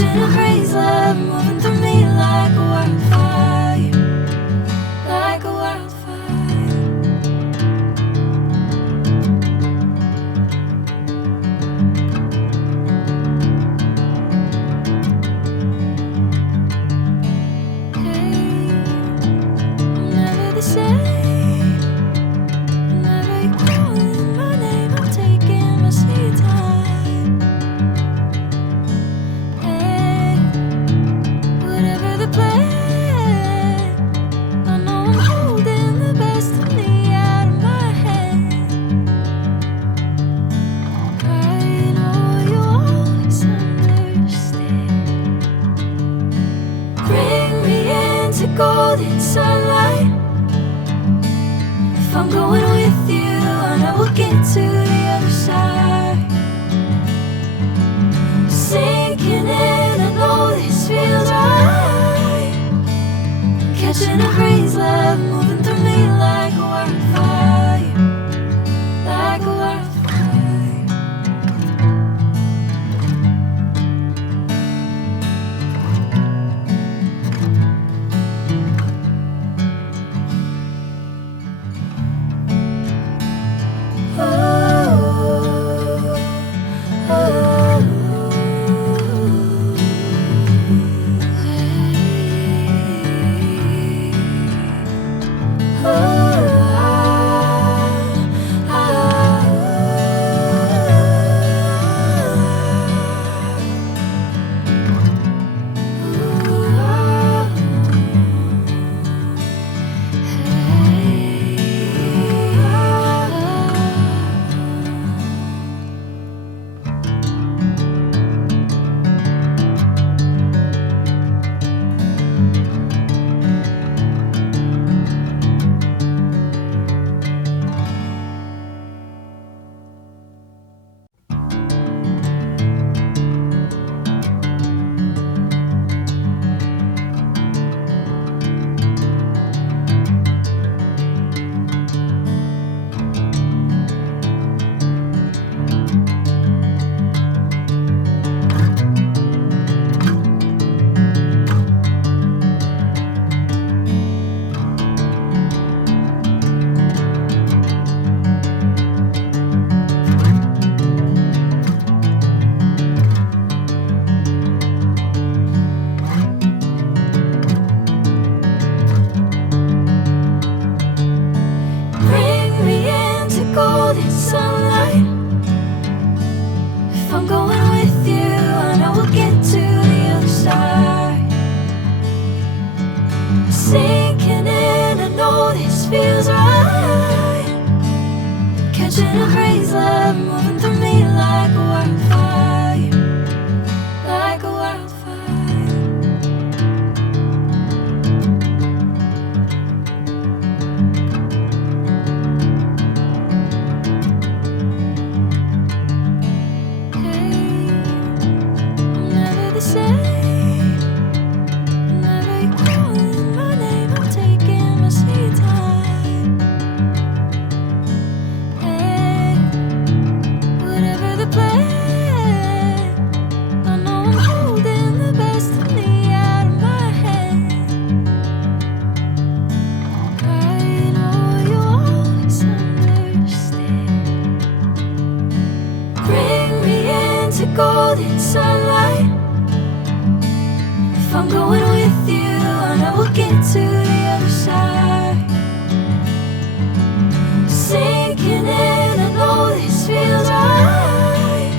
catching a craze, love moving through me like a wildfire, like a wildfire. Hey, I'm never the same. Whenever you're calling my name, I'm taking my sweet time. Hey, whatever the plan, I know I'm holding the best of me out of my hand. I know you always understand. Bring me into golden sunlight. If I'm going with you, I know we'll get to the other side. Sinking in, I know this feels right. Catching a craze, love moving through me like a wildfire, like a wildfire. Bring me into golden sunlight. If I'm going with you, I know we'll get to the other side. Sinking in, I know this feels right. Catching a craze, love moving through me like a wildfire, like a wildfire. Hey, I'm never the same. Whenever you're calling my name, I'm taking my sweet time. Hey, whatever the plan, I know I'm holding the best of me out of my hand. I know you always understand. Bring me into golden sunlight. If I'm going with you, I know we'll get to the other side. Sinking in, I know this feels right.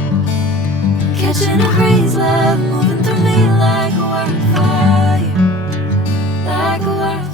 Catching a craze, love moving through me like a wildfire, like a wildfire.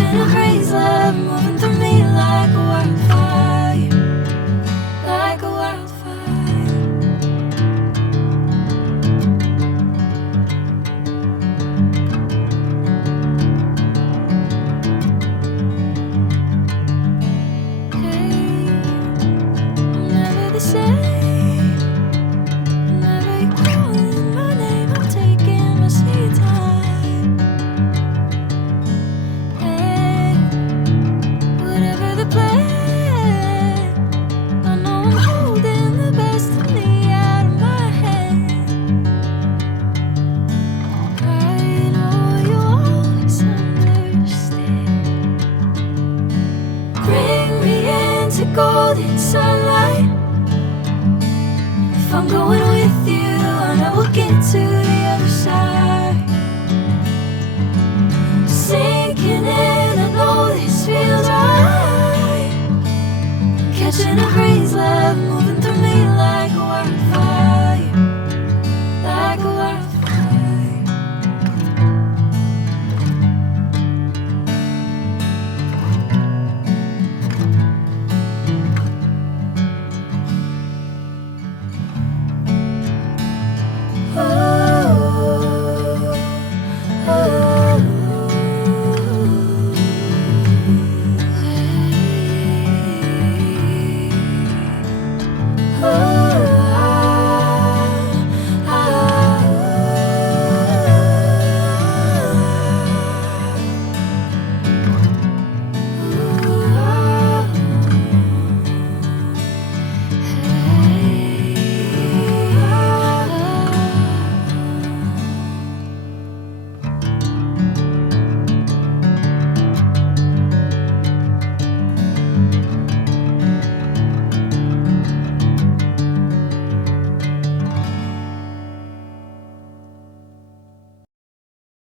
catching a crazy love moving through me like a wildfire, like a wildfire. Hey, I'm never the same. Whenever you're calling my name, I'm taking my sweet time. Hey, whatever the plan, I know I'm holding the best of me out of my hand. I know you always understand. Bring me into golden sunlight. If I'm going with you, I know we'll get to the other side. Sinking in, I know this feels right. Catching a breeze.